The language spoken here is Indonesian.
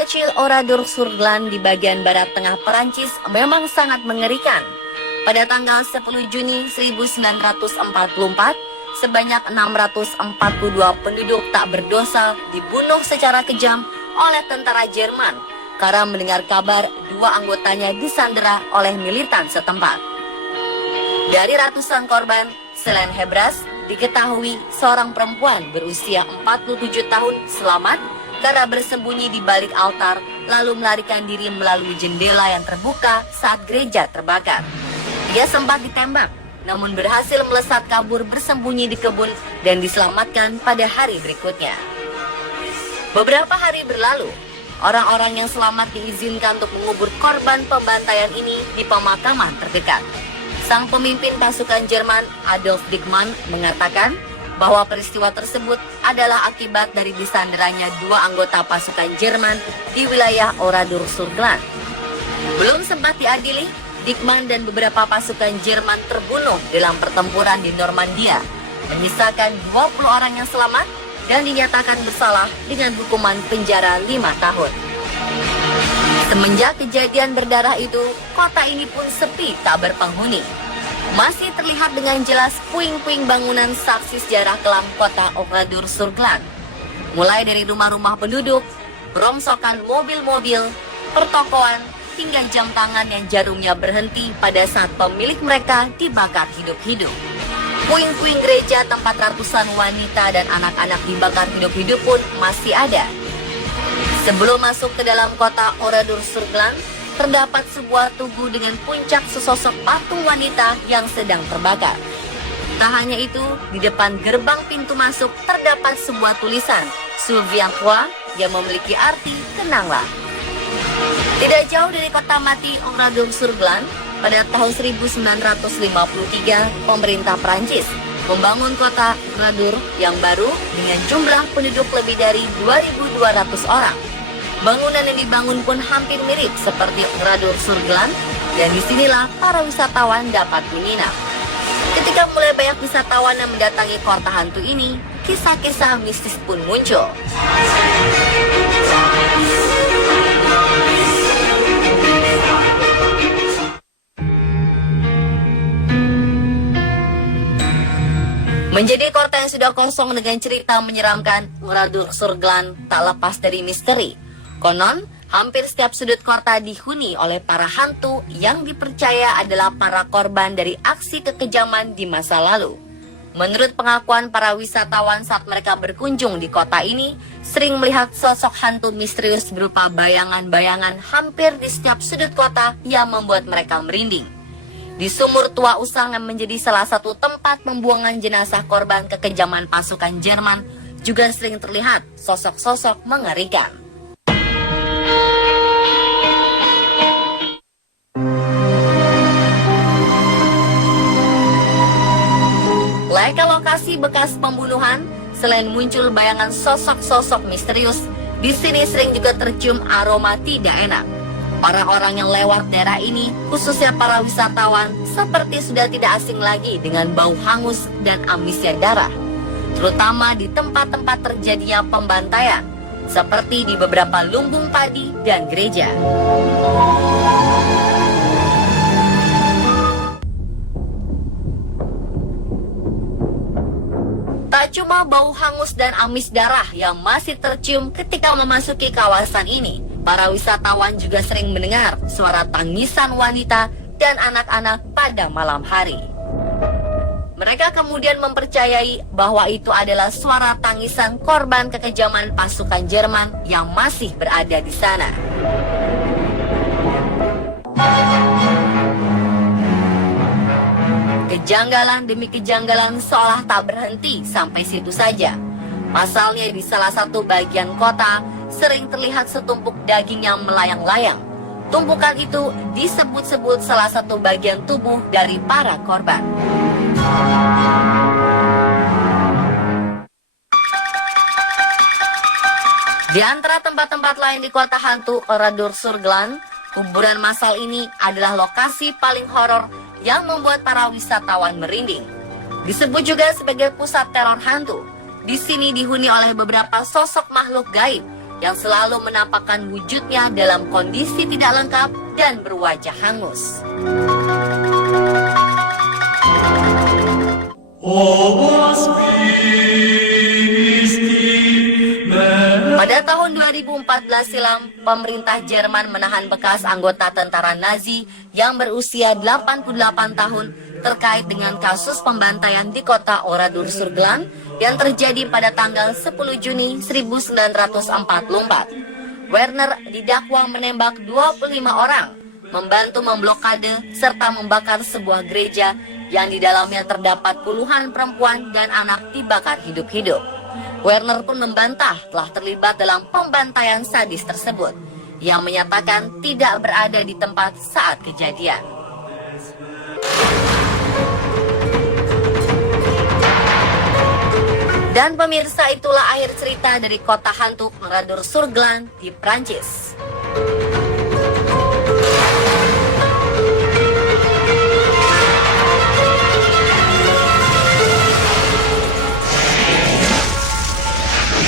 kecil Oradour-sur-Glane di bagian barat tengah Perancis memang sangat mengerikan. Pada tanggal 10 Juni 1944, sebanyak 642 penduduk tak berdosa dibunuh secara kejam oleh tentara Jerman karena mendengar kabar dua anggotanya disandera oleh militan setempat. Dari ratusan korban, selain Hebras, diketahui seorang perempuan berusia 47 tahun selamat karena bersembunyi di balik altar lalu melarikan diri melalui jendela yang terbuka saat gereja terbakar. Dia sempat ditembak, namun berhasil melesat kabur bersembunyi di kebun dan diselamatkan pada hari berikutnya. Beberapa hari berlalu, orang-orang yang selamat diizinkan untuk mengubur korban pembantaian ini di pemakaman terdekat. Sang pemimpin pasukan Jerman, Adolf Dickmann, mengatakan bahwa peristiwa tersebut adalah akibat dari disanderanya dua anggota pasukan Jerman di wilayah Oradour-sur-Glane. Belum sempat diadili, Dickmann dan beberapa pasukan Jerman terbunuh dalam pertempuran di Normandia, menyisakan 20 orang yang selamat dan dinyatakan bersalah dengan hukuman penjara 5 tahun. Semenjak kejadian berdarah itu, kota ini pun sepi tak berpenghuni. Masih terlihat dengan jelas puing-puing bangunan saksi sejarah kelam kota Oradour-sur-Glane. Mulai dari rumah-rumah penduduk, rongsokan mobil-mobil, pertokoan, hingga jam tangan yang jarumnya berhenti pada saat pemilik mereka dibakar hidup-hidup. Puing-puing gereja tempat ratusan wanita dan anak-anak dibakar hidup-hidup pun masih ada. Sebelum masuk ke dalam kota Oradour-sur-Glane, terdapat sebuah tugu dengan puncak sesosok patung wanita yang sedang terbakar. Tak hanya itu, di depan gerbang pintu masuk terdapat sebuah tulisan Souviens-toi yang memiliki arti tenanglah. Tidak jauh dari kota mati Oradour-sur-Glane, pada tahun 1953, pemerintah Prancis membangun kota Oradour yang baru dengan jumlah penduduk lebih dari 2.200 orang. Bangunan yang dibangun pun hampir mirip seperti Oradour-sur-Glane, dan disinilah para wisatawan dapat menginap. Ketika mulai banyak wisatawan yang mendatangi kota hantu ini, kisah-kisah mistis pun muncul. Menjadi kota yang sudah kosong dengan cerita menyeramkan, Oradour-sur-Glane tak lepas dari misteri. Konon, hampir setiap sudut kota dihuni oleh para hantu yang dipercaya adalah para korban dari aksi kekejaman di masa lalu. Menurut pengakuan para wisatawan saat mereka berkunjung di kota ini, sering melihat sosok hantu misterius berupa bayangan-bayangan hampir di setiap sudut kota yang membuat mereka merinding. Di sumur tua usang yang menjadi salah satu tempat pembuangan jenazah korban kekejaman pasukan Jerman, juga sering terlihat sosok-sosok mengerikan. Ke lokasi bekas pembunuhan, selain muncul bayangan sosok-sosok misterius, di sini sering juga tercium aroma tidak enak. Orang-orang yang lewat daerah ini, khususnya para wisatawan, seperti sudah tidak asing lagi dengan bau hangus dan amisnya darah, terutama di tempat-tempat terjadinya pembantaian, seperti di beberapa lumbung padi dan gereja. Tak cuma bau hangus dan amis darah yang masih tercium ketika memasuki kawasan ini, para wisatawan juga sering mendengar suara tangisan wanita dan anak-anak pada malam hari. Mereka kemudian mempercayai bahwa itu adalah suara tangisan korban kekejaman pasukan Jerman yang masih berada di sana. Kejanggalan demi kejanggalan seolah tak berhenti sampai situ saja. Pasalnya di salah satu bagian kota sering terlihat setumpuk daging yang melayang-layang. Tumpukan itu disebut-sebut salah satu bagian tubuh dari para korban. Di antara tempat-tempat lain di kota hantu Oradour-sur-Glane, kuburan massal ini adalah lokasi paling horor yang membuat para wisatawan merinding. Disebut juga sebagai pusat teror hantu. Di sini dihuni oleh beberapa sosok makhluk gaib yang selalu menampakkan wujudnya dalam kondisi tidak lengkap dan berwajah hangus. Pada tahun 2014 silam, pemerintah Jerman menahan bekas anggota tentara Nazi yang berusia 88 tahun terkait dengan kasus pembantaian di kota Oradour-sur-Glane yang terjadi pada tanggal 10 Juni 1944. Werner didakwa menembak 25 orang, membantu memblokade serta membakar sebuah gereja yang di dalamnya terdapat puluhan perempuan dan anak dibakar hidup-hidup. Werner pun membantah telah terlibat dalam pembantaian sadis tersebut, yang menyatakan tidak berada di tempat saat kejadian. Dan pemirsa, itulah akhir cerita dari kota hantu Oradour-sur-Glane di Prancis.